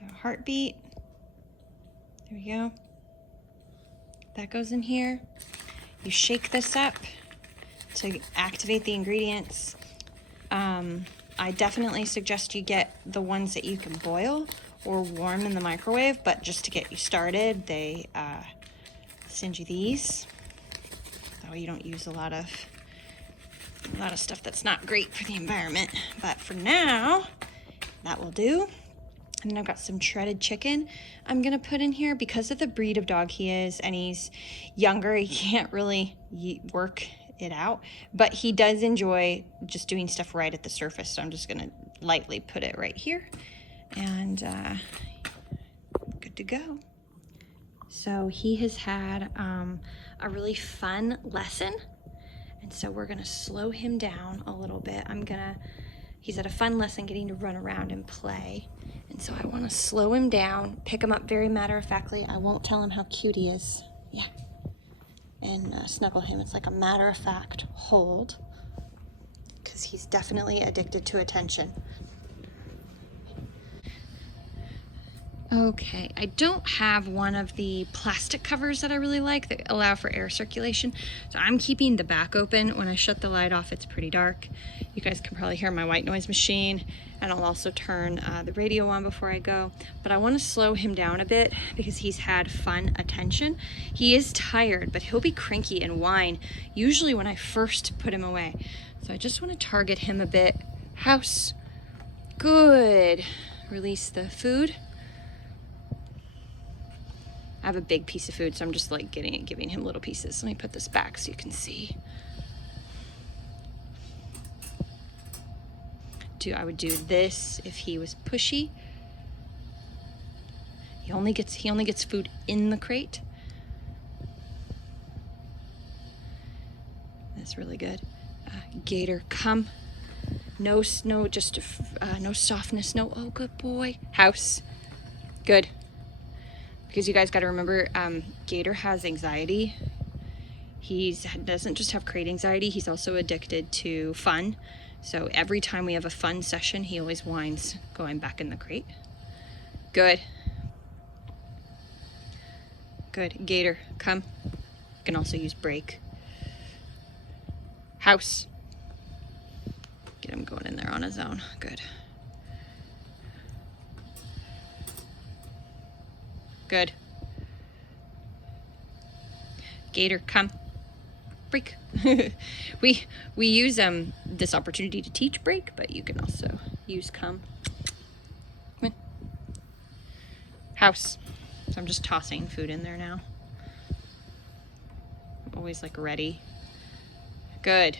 So heartbeat. There we go. That goes in here. You shake this up to activate the ingredients. I definitely suggest you get the ones that you can boil or warm in the microwave, but just to get you started, they send you these. That way you don't use a lot of stuff that's not great for the environment. But for now, that will do. And then I've got some shredded chicken I'm gonna put in here. Because of the breed of dog he is, and he's younger, he can't really work it out, but he does enjoy just doing stuff right at the surface. So I'm just gonna lightly put it right here, and good to go. So he has had a really fun lesson, and so we're gonna slow him down a little bit. He's had a fun lesson getting to run around and play, and so I want to slow him down, pick him up very matter-of-factly. I won't tell him how cute he is. Yeah. And snuggle him. It's like a matter-of-fact hold, because he's definitely addicted to attention. Okay, I don't have one of the plastic covers that I really like that allow for air circulation, so I'm keeping the back open. When I shut the light off, it's pretty dark. You guys can probably hear my white noise machine, and I'll also turn the radio on before I go. But I want to slow him down a bit because he's had fun attention. He is tired, but he'll be cranky and whine usually when I first put him away. So I just want to target him a bit. House. Good. Release the food. I have a big piece of food, so I'm just like giving him little pieces. Let me put this back so you can see. I would do this if he was pushy. He only gets food in the crate. That's really good. Gator, come. No softness. No. Oh, good boy. House. Good. Because you guys got to remember, Gator has anxiety. He doesn't just have crate anxiety, he's also addicted to fun. So every time we have a fun session, he always whines going back in the crate. Good. Good. Gator, come. You can also use break. House. Get him going in there on his own. Good. Good. Gator, come. Break. we use this opportunity to teach break, but you can also use come. Come in. House. So I'm just tossing food in there now. I'm always like ready. Good.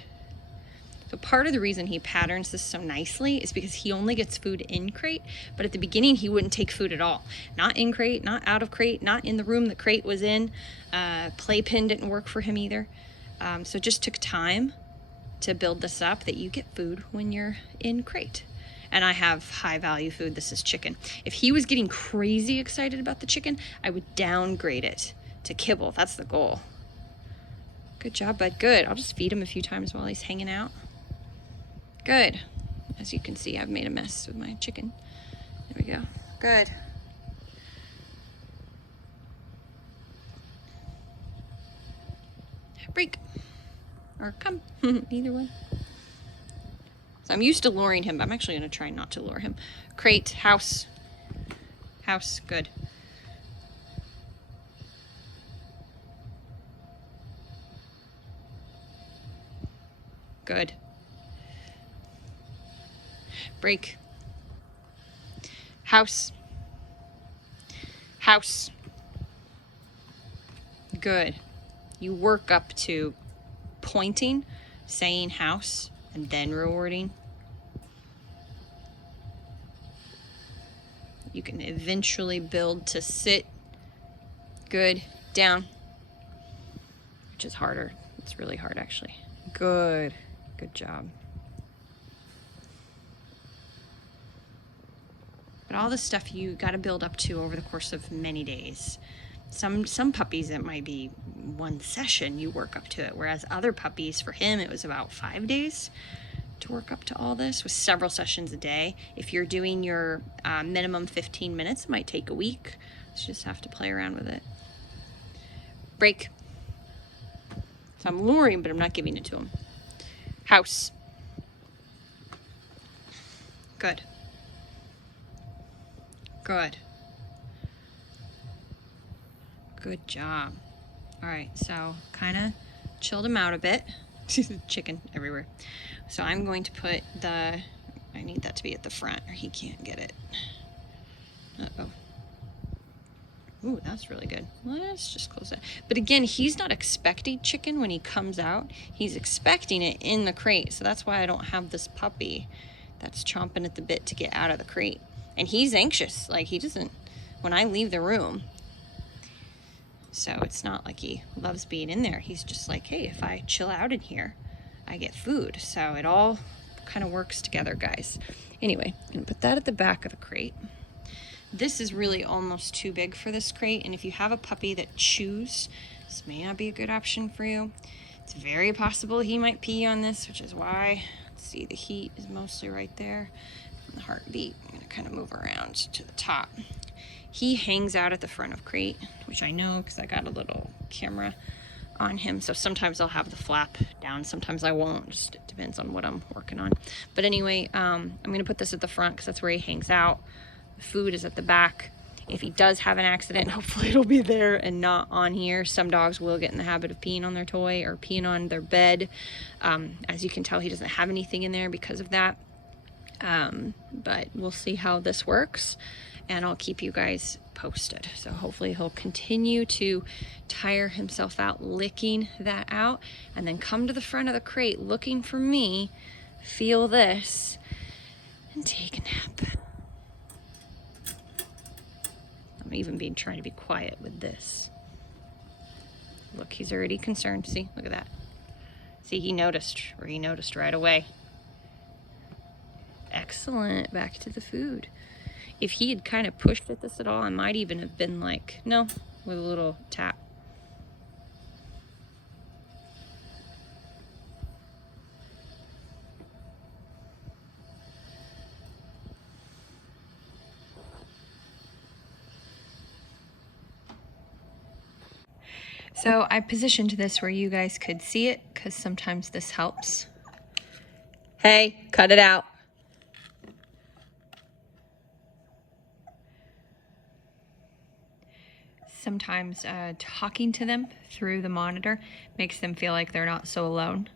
So part of the reason he patterns this so nicely is because he only gets food in crate, but at the beginning he wouldn't take food at all. Not in crate, not out of crate, not in the room the crate was in. Playpen didn't work for him either. So it just took time to build this up that you get food when you're in crate. And I have high value food. This is chicken. If he was getting crazy excited about the chicken, I would downgrade it to kibble. That's the goal. Good job, bud. Good. I'll just feed him a few times while he's hanging out. Good. As you can see, I've made a mess with my chicken. There we go. Good. Break. Or come. Either one. So I'm used to luring him, but I'm actually going to try not to lure him. Crate. House. House. Good. Good. Break. House. House. Good. You work up to pointing, saying house, and then rewarding. You can eventually build to sit. Good. Down. Which is harder. It's really hard, actually. Good. Good job. But all this stuff you got to build up to over the course of many days. Some puppies, it might be one session you work up to it, whereas other puppies, for him, it was about 5 days. to work up to all this with several sessions a day. If you're doing your minimum 15 minutes, it might take a week. So you just have to play around with it. Break. So I'm luring, but I'm not giving it to him. House. Good. Good. Good job. All right, so kind of chilled him out a bit. Chicken everywhere. So I'm going to put I need that to be at the front or he can't get it. Uh-oh. Ooh, that's really good. Let's just close that. But again, he's not expecting chicken when he comes out. He's expecting it in the crate. So that's why I don't have this puppy that's chomping at the bit to get out of the crate. And he's anxious. Like, he doesn't, when I leave the room. So it's not like he loves being in there. He's just like, hey, if I chill out in here, I get food. So it all kind of works together, guys. Anyway, I'm gonna put that at the back of the crate. This is really almost too big for this crate. And if you have a puppy that chews, this may not be a good option for you. It's very possible he might pee on this, which is why, let's see, the heat is mostly right there. And the heartbeat, I'm gonna kind of move around to the top. He hangs out at the front of crate, which I know because I got a little camera on him. So sometimes I'll have the flap down, sometimes I won't. Just it depends on what I'm working on. But anyway, I'm gonna put this at the front because that's where he hangs out. The food is at the back. If he does have an accident, hopefully it'll be there and not on here. Some dogs will get in the habit of peeing on their toy or peeing on their bed. As you can tell, he doesn't have anything in there because of that. But we'll see how this works. And I'll keep you guys posted. So hopefully he'll continue to tire himself out, licking that out, and then come to the front of the crate looking for me, feel this, and take a nap. I'm even trying to be quiet with this. Look, he's already concerned. See, look at that. See, he noticed right away. Excellent, back to the food. If he had kind of pushed at this at all, I might even have been like, no, with a little tap. So I positioned this where you guys could see it because sometimes this helps. Hey, cut it out. Sometimes talking to them through the monitor makes them feel like they're not so alone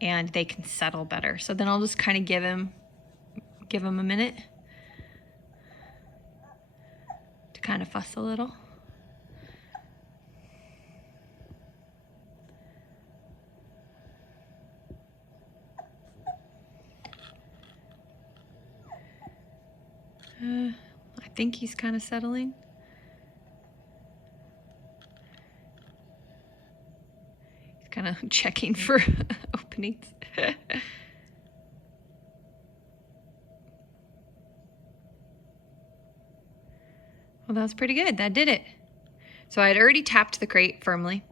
and they can settle better. So then I'll just kind of give him a minute to kind of fuss a little. I think he's kind of settling. Kind of checking for openings. Well, that was pretty good. That did it. So I had already tapped the crate firmly.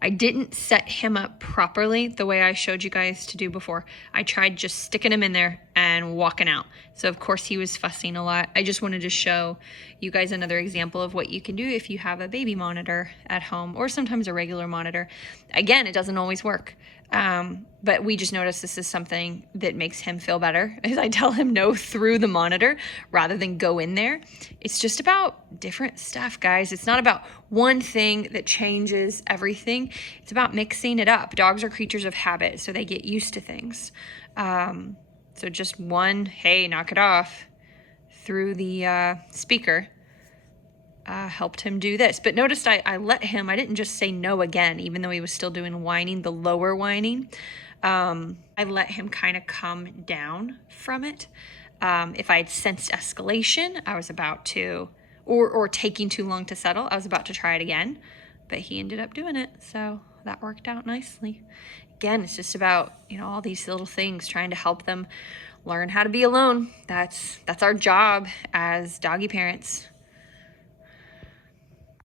I didn't set him up properly the way I showed you guys to do before. I tried just sticking him in there and walking out. So of course he was fussing a lot. I just wanted to show you guys another example of what you can do if you have a baby monitor at home or sometimes a regular monitor. Again, it doesn't always work. But we just noticed this is something that makes him feel better as I tell him no through the monitor rather than go in there. It's just about different stuff, guys. It's not about one thing that changes everything. It's about mixing it up. Dogs are creatures of habit, so they get used to things. So just one, hey, knock it off through the speaker helped him do this. But notice I let him, I didn't just say no again, even though he was still doing whining, the lower whining. I let him kind of come down from it. If I had sensed escalation, I was about to, or taking too long to settle, I was about to try it again, but he ended up doing it. So that worked out nicely. Again, it's just about, all these little things, trying to help them learn how to be alone. That's our job as doggy parents.